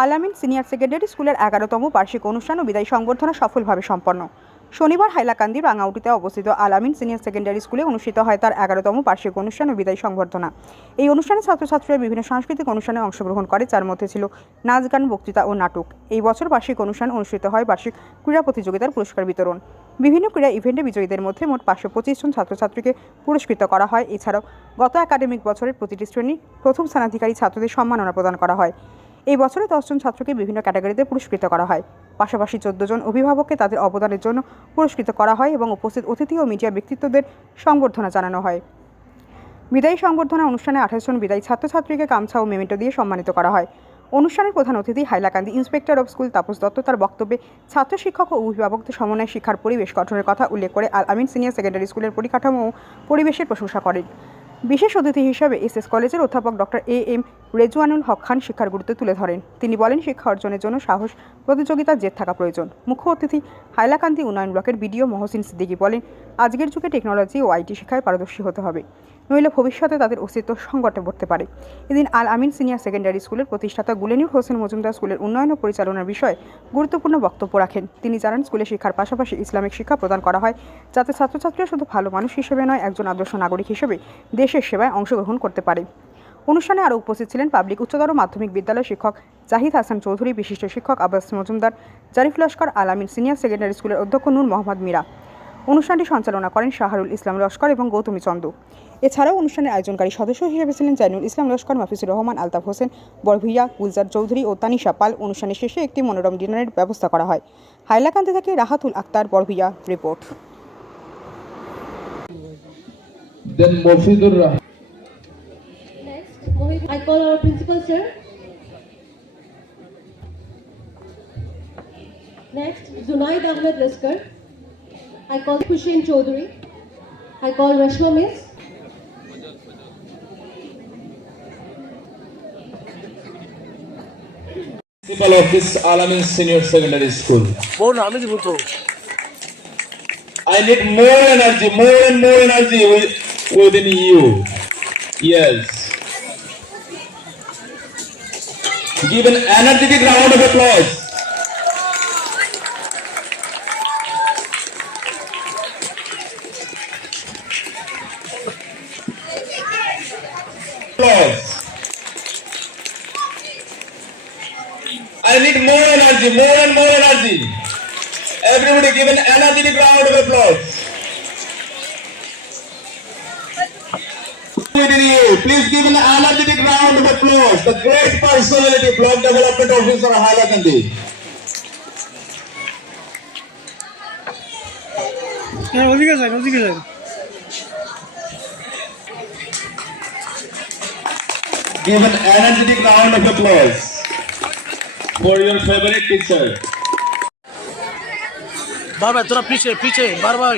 আল আমিন senior secondary স্কুলের 11তম বার্ষিক অনুষ্ঠান ও বিদায়ী সংবর্ধনা সফলভাবে সম্পন্ন। শনিবার হাইলাকান্দি রাঙাউটিতে অবস্থিত আল আমিন সিনিয়র সেকেন্ডারি স্কুলে অনুষ্ঠিত হয় তার 11তম বার্ষিক অনুষ্ঠান ও বিদায়ী সংবর্ধনা। এই অনুষ্ঠানে ছাত্রছাত্রীরা বিভিন্ন সাংস্কৃতিক অনুষ্ঠানে অংশগ্রহণ করে, যার মধ্যে ছিল নাচ, গান, বক্তৃতা ও নাটক। এই বছর বার্ষিক অনুষ্ঠান অনুষ্ঠিত হয় বার্ষিক ক্রীড়া প্রতিযোগিতার পুরস্কার বিতরণ। বিভিন্ন ক্রীড়া ইভেন্টে বিজয়ীদের মধ্যে মোট 525 জন ছাত্রছাত্রীকে পুরস্কৃত করা হয়। এছাড়াও গত একাডেমিক বছরের প্রতিটি শ্রেণীর প্রথম স্থানাধিকারী ছাত্রদের সম্মাননা প্রদান করা হয়। এই বছরে 10 জন ছাত্রকে বিভিন্ন ক্যাটাগরিতে পুরস্কৃত করা হয়। পাশাপাশি 14 জন অভিভাবককে তাদের অবদানের জন্য পুরস্কৃত করা হয় এবং উপস্থিত অতিথি ও মিডিয়া ব্যক্তিত্বদের সংবর্ধনা জানানো হয়। বিদায়ী সংবর্ধনা অনুষ্ঠানে 28 জন বিদায়ী ছাত্রছাত্রীকে গামছা ও মেমেন্টো দিয়ে সম্মানিত করা হয়। অনুষ্ঠানের প্রধান অতিথি Hailakandi inspector of school Tapas Dutta তার বক্তব্যে ছাত্র, শিক্ষক ও অভিভাবকদের সমন্বয়ে শিক্ষার পরিবেশ গঠনের কথা উল্লেখ করে আল আমিন সিনিয়র সেকেন্ডারি স্কুলের পরিকাঠামো ও পরিবেশের প্রশংসা করেন। বিশেষ অতিথি হিসেবে এসএস কলেজের অধ্যাপক ডক্টর এম রেজওয়ানুল হক খান শিক্ষার গুরুত্ব তুলে ধরেন। তিনি বলেন, শিক্ষা অর্জনের জন্য সাহস, প্রতিযোগিতার জেদ থাকা প্রয়োজন। মুখ্য অতিথি হাইলাকান্দি উন্নয়ন ব্লকের বিডিও মহসিন সিদ্দিকী বলেন, আজকের যুগে টেকনোলজি ও আইটি শিক্ষায় পারদর্শী হতে হবে, নইলে ভবিষ্যতে তাদের অস্তিত্ব সংকটে পড়তে পারে। এদিন আল আমিন সিনিয়র সেকেন্ডারি স্কুলের প্রতিষ্ঠাতা গুলেনুর হোসেন মজুমদার স্কুলের উন্নয়ন ও পরিচালনার বিষয়ে গুরুত্বপূর্ণ বক্তব্য রাখেন। তিনি জানান, স্কুলে শিক্ষার পাশাপাশি ইসলামিক শিক্ষা প্রদান করা হয়, যাতে ছাত্রছাত্রীরা শুধু ভালো মানুষ হিসেবে নয়, একজন আদর্শ নাগরিক হিসেবে দেশের সেবায় অংশগ্রহণ করতে পারে। অনুষ্ঠানে আরও উপস্থিত ছিলেন পাবলিক উচ্চতর মাধ্যমিক বিদ্যালয় শিক্ষক জাহিদ হাসান চৌধুরী, বিশিষ্ট শিক্ষক আব্বাস মজুমদার, জারিফ লস্কর, আল আমিন সিনিয়র সেকেন্ডারি স্কুলের অধ্যক্ষ নূর মোহাম্মদ মীরা। অনুষ্ঠানটি সঞ্চালনা করেন শাহরুল ইসলাম লস্কর এবং গৌতমী চন্দ। এছাড়াও অনুষ্ঠানের আয়োজনকারী সদস্য হিসেবে ছিলেন জাইনুল ইসলাম লস্কর, মাফিজুর রহমান, আলতাফ হোসেন, বরভুইয়া, গুলজার চৌধুরী ও তানিশা পাল। অনুষ্ঠানের শেষে একটি মনোরম ডিনারের ব্যবস্থা করা হয়। হাইলাকান্দি থেকে Rahatul Akhtar, Barbhuiya report. I call our principal, sir. Next, Zunaid Ahmed Laskar. I call Hussein Chaudhary. I call Rashma Miss. Principal of this Al Amin Senior Secondary School. I need more energy, more and more energy within you. Yes. Give an energetic round of applause. Applause. I need more energy, more and more energy. Everybody give an energetic round of applause. Within you, please give an energetic round of applause. The great personality, Block Development Officer Hailakandi. Give an energetic round of applause for your favorite teacher. बार बार थोड़ा पीछे पीछे बार बार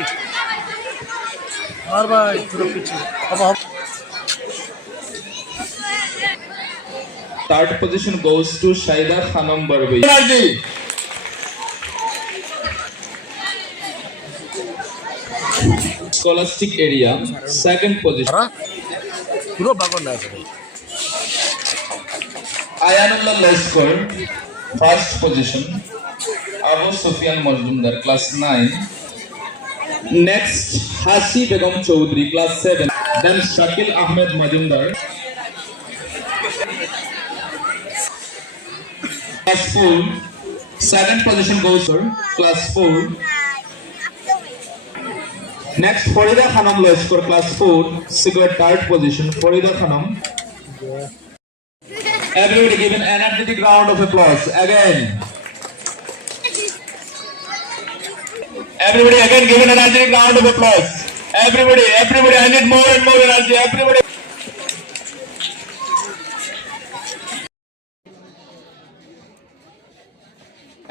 थोड़ा पीछे अब Third position goes to Shaida Khanam Barbi. Energy. Scholastic area, second position. पूरा बागों ना करे Ayanullah Laskar, first position. Abu Sufyan Majumdar, class 9. Next, Hasi Begum Chaudhary, class 7. Then Shakil Ahmed Majumdar, class 4. Second position goes to class 4. Next, Farida Khanam Laskar, class 4. Secured third position, Farida Khanam. Everybody give an energetic round of applause again. Everybody again give an energetic round of applause. Everybody, I need more and more energy. Everybody.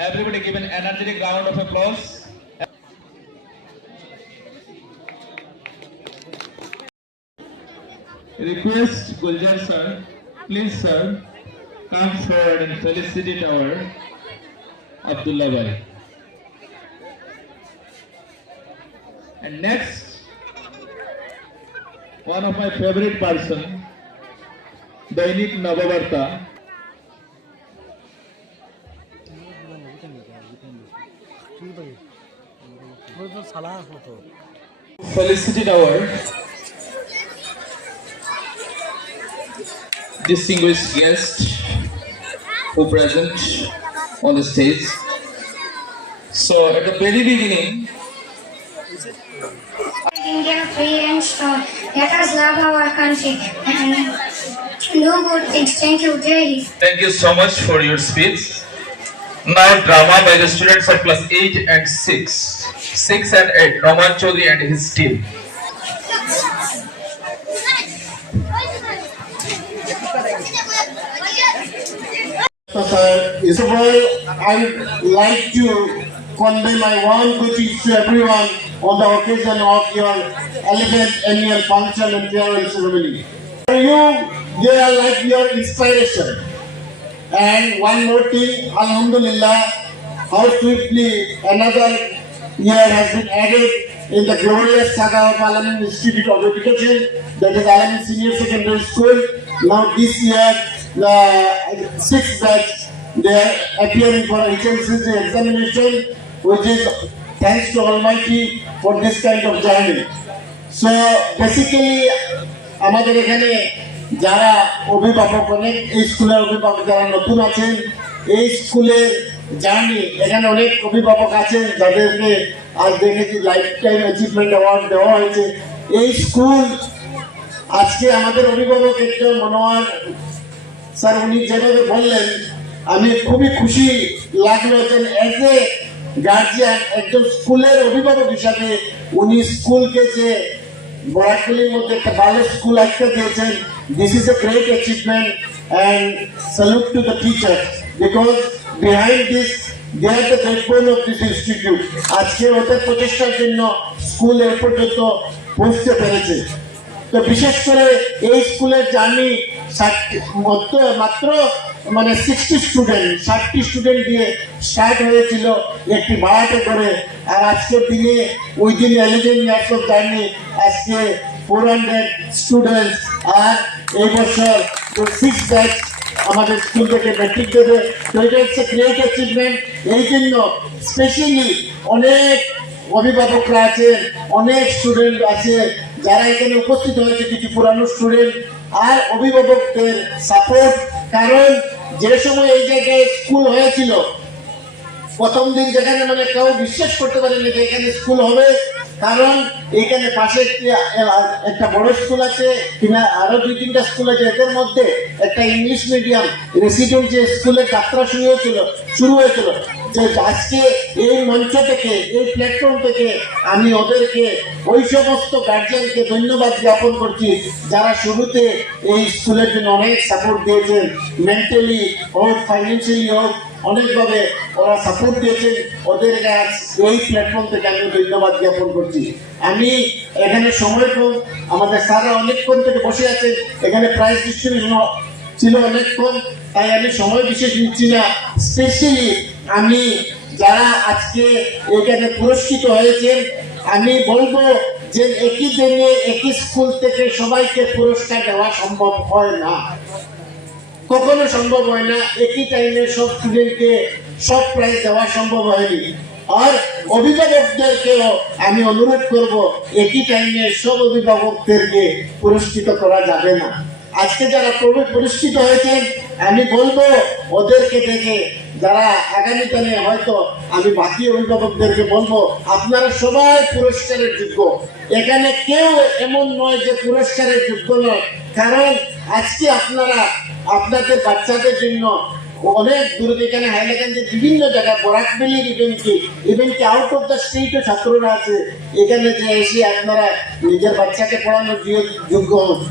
Everybody give an energetic round of applause. Request Guljar sir, please sir, come forward and felicitate our Abdullah Bhai. And next, one of my favorite person, Dainik Navavarta, ওই তো সালা মতো felicitate our distinguished guest who present on the stage. So at the very beginning, Indian parents let us love our country and do good things. Thank you, Jai. thank you so much for your speech. Now drama by the students of class 8 and 6. 6 and 8, Raman Chaudhary and his team. First of all, I would like to convey my warm greetings to everyone on the occasion of your 11th annual function and farewell ceremony. For you, they are like your inspiration. And one more thing, Alhamdulillah, how swiftly another year has been added in the glorious saga of Alamin Institute of Education, that is Alamin Senior Secondary School. Now this year, the sixth batch, they are appearing for HNCC examination, which is thanks to Almighty for this kind of journey. So basically, আমাদের এখানে যারা অভিভাবক অনেক এই স্কুলের অভিভাবক যারা নতুন আছেন, এই স্কুলের জার্নি এখানে অনেক অভিভাবক আছেন যাদেরকে আজ দেখেছি লাইফ টাইম অ্যাচিভমেন্ট অ্যাওয়ার্ড দেওয়া হয়েছে। এই স্কুল আজকে আমাদের অভিভাবক একজন মনোয়ার স্যার উনি যেভাবে বললেন আমি খুবই খুশি লাগলো যে এজ এ গার্জিয়ান একজন স্কুলের অভিভাবক হিসাবে উনি স্কুলকে যে বরাকলির মধ্যে একটা ভালো স্কুল একটা দিয়েছেন। This is a great achievement and salute to the teacher because behind this they are the backbone of this institute. আজকে ওদের প্রচেষ্টার জন্য স্কুল এ পর্যন্ত পৌঁছতে পেরেছে। তো বিশেষ করে এই স্কুলের জার্নি মাত্র মানে 60 স্টুডেন্ট দিয়ে স্টার্ট হয়েছিল একটি ভাড়াতে করে, আর আজকের দিনে ওই দিন 11 ইয়ার্স অফ জার্নি আজকে 400 স্টুডেন্টস, আর এই বছর 6 ব্যাচ আমাদের স্কুল থেকে ম্যাট্রিক দেবে। তো এটা হচ্ছে গ্রেট অ্যাচিভমেন্ট। এই জন্য স্পেশালি অনেক অভিভাবকরা আছে, অনেক স্টুডেন্ট আছে যারা এখানে উপস্থিত হয়েছে, কিছু পুরানো স্টুডেন্ট আর অভিভাবকদের সাপোর্ট। কারণ যে সময় এই জায়গায় স্কুল হয়েছিল প্রথম দিন যেখানে মানে কেউ বিশ্বাস করতে পারেনি যে এখানে স্কুল হবে, কারণ এখানে পাশে একটা বড় স্কুল আছে কিনা আরো 2-3টা স্কুল আছে, এদের মধ্যে একটা ইংলিশ মিডিয়াম রেসিডেন্সি স্কুলের যাত্রা শুরু হয়েছিল। যে আজকে এই মঞ্চ থেকে এই প্ল্যাটফর্ম থেকে আমি ওদেরকে ওই সমস্ত গার্জিয়ানকে ধন্যবাদ জ্ঞাপন করছি যারা শুরুতে এই স্কুলের জন্য অনেক সাপোর্ট দিয়েছেন, মেন্টালি হোক ফাইন্যান্সিয়ালি হোক অনেকভাবে ওরা সাপোর্ট দিয়েছেন। ওদের এই প্ল্যাটফর্ম থেকে আমি ধন্যবাদ জ্ঞাপন করছি। আমি এখানে সময় কম, আমাদের স্যাররা অনেকক্ষণ থেকে বসে আছেন, এখানে প্রাইজ ডিস্ট্রিবিউশন ছিল অনেকক্ষণ, তাই আমি সময় বিশেষ নিচ্ছি না। স্পেশালি আমি যারা আজকে এখানে পুরস্কৃত হয়েছেন আমি বলবো যে একই দিনে একই স্কুল থেকে সবাইকে পুরস্কার দেওয়া সম্ভব হয় না, কখনো সম্ভব হয় না। একই টাইমে সব স্টুডেন্টকে সব প্রাইজ দেওয়া সম্ভব হয়নি। আর অভিভাবকদেরকেও আমি অনুরোধ করব একই টাইমে সব অভিভাবকদেরকে পুরস্কৃত করা যাবে না। আজকে যারা পুরস্কৃত হয়েছেন আমি বলবো ওদেরকে দেখে যারা আগামী দিনে হয়তো আমি বাকি অভিভাবকদেরকে বলবো আপনারা সবাই পুরস্কারের যোগ্য। এখানে কেউ এমন নয় যে পুরস্কারের যোগ্য নয়, কারণ আজকে আপনারা আপনাদের বাচ্চাদের জন্য অনেক দূরে এখানে হাইলাকান্দির বিভিন্ন জায়গায় বরাকবেলির ইভেন্টকে আউট অফ দ্য স্টেটও ছাত্ররা আছে, এখানে যে এসে আপনারা নিজের বাচ্চাকে পড়ানোর যোগ্য হন।